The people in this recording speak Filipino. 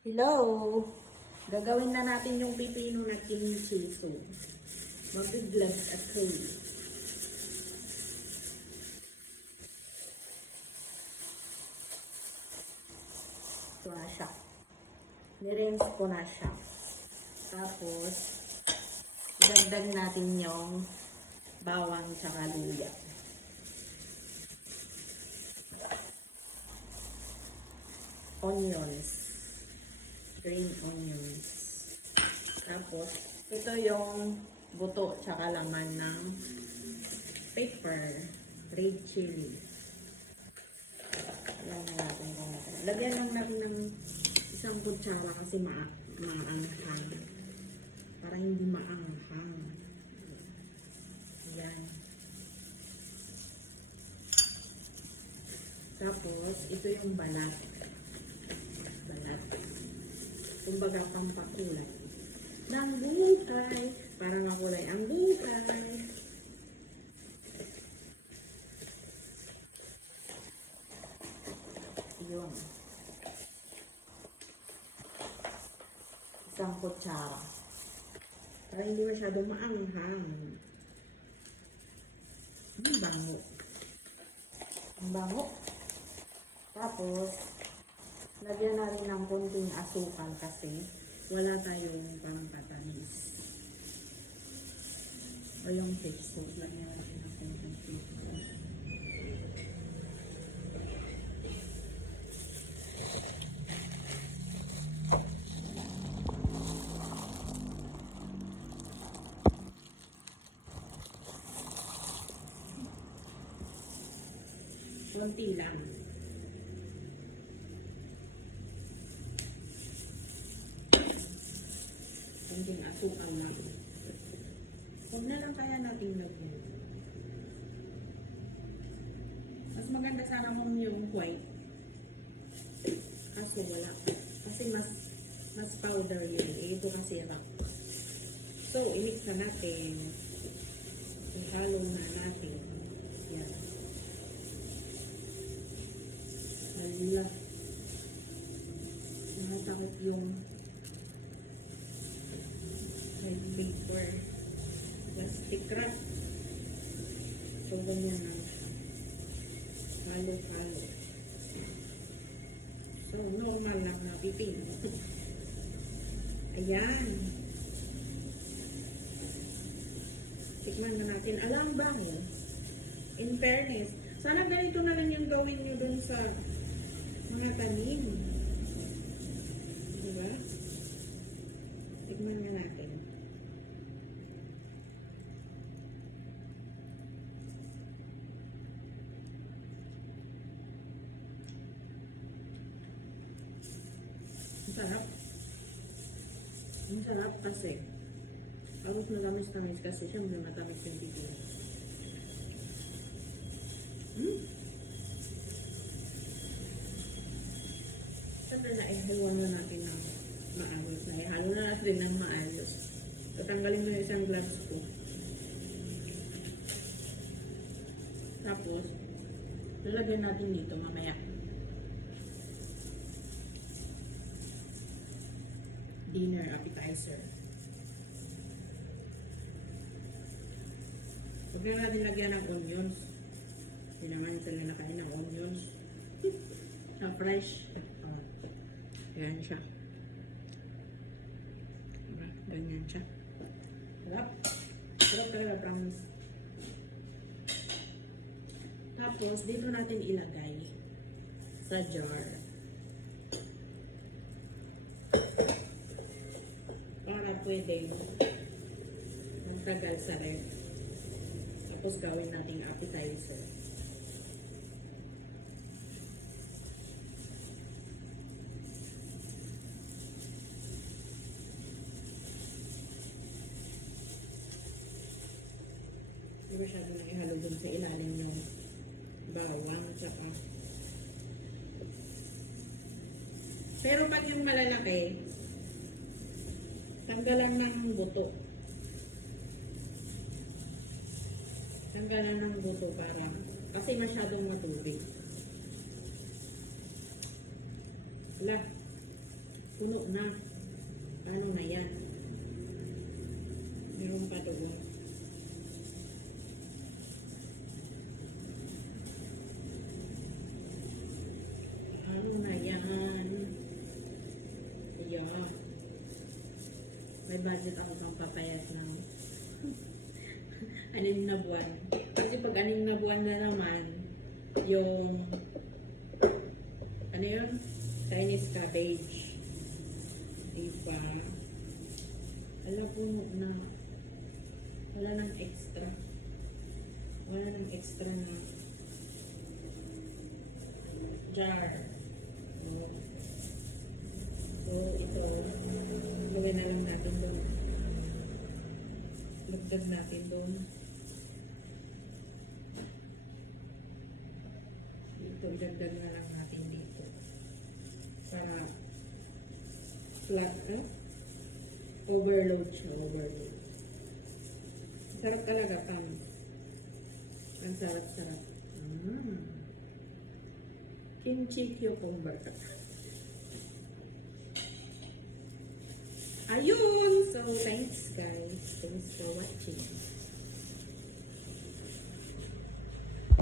Hello! Gagawin na natin yung pipino na kimchi soup. Mabiglas at cream. Ito na siya. Nirinse ko na siya. Tapos, dagdag natin yung bawang tsaka luya. Onions. Green onions. Tapos, ito yung buto tsaka laman ng pepper, red chili. Lagyan lang natin ng isang kutsara kasi maanghang. Para hindi maanghang. Ayan. Tapos, ito yung balat. Kumbaga pampakulay ng gulay para makulay ang gulay. Yun. Isang kutsara para hindi masyadong maanghang. Ang bango. Ang bango. Tapos lagyan na rin ng konting asukal kasi wala tayong pampatamis. O yung texture. Lagyan natin ng konting texture. Konti lang. Konting asukal lang. Huwag na lang kaya natin lagyan. Mas maganda sana kung yung white. Kasi wala. Kasi mas powder yun. Ito kasi rock. So, i-mix na natin. I-halo na natin. Yan. Hala. Nakatakot yung red paper. Plastic wrap. So, ganyan lang siya. Halo-halo. So, normal lang na pipino. Ayan. Tikman na natin. Alam ba mo? In fairness, sana ganito na lang yung gawin nyo dun sa mga tanim. Diba? Tikman na natin. Ang sarap. Ang sarap kasi. Tapos matamis-tamis kasi siya matamis yung pipino. Saan na ihaluan na natin ng maayos. Ihalo na natin ng maayos. Tatanggalin mo yung isang gloves ko. Tapos, lalagyan natin dito mamaya. Dinner appetizer. Huwag na natin lagyan ng onions. Hindi naman sila nakain ng onions. Fresh. Ayan siya. Diba? Ganyan siya. Sarap. Sarap talaga, promise. Tapos, dito natin ilagay sa jar. Para pwede magtagal sa ref. Tapos gawin nating appetizer. Hindi masyado nang ihalo dun sa ilalim yung bawang at saka. Pero pag yung malalaki, tanggalan ng buto. Tanggalan ng buto para kasi masyadong matubig. Wala. Puno na. Ano na yan? Meron pa doon. Ano na yan? Yeah. May budget ako pang papayat ng 6 na buwan. Kasi pag 6 na buwan na naman, yung ano yun? Chinese cabbage. Diba? Wala puno na. Wala nang extra. Wala nang extra na jar. So, ito, lagay na lang natin doon. Lagdag natin doon. Ito, ilagdag na lang natin dito. Para flat, overload siya, overload. Sarap talaga, pan. Ang sarap-sarap. Kimchi cucumber. Ayun! So, thanks guys. Thanks for watching.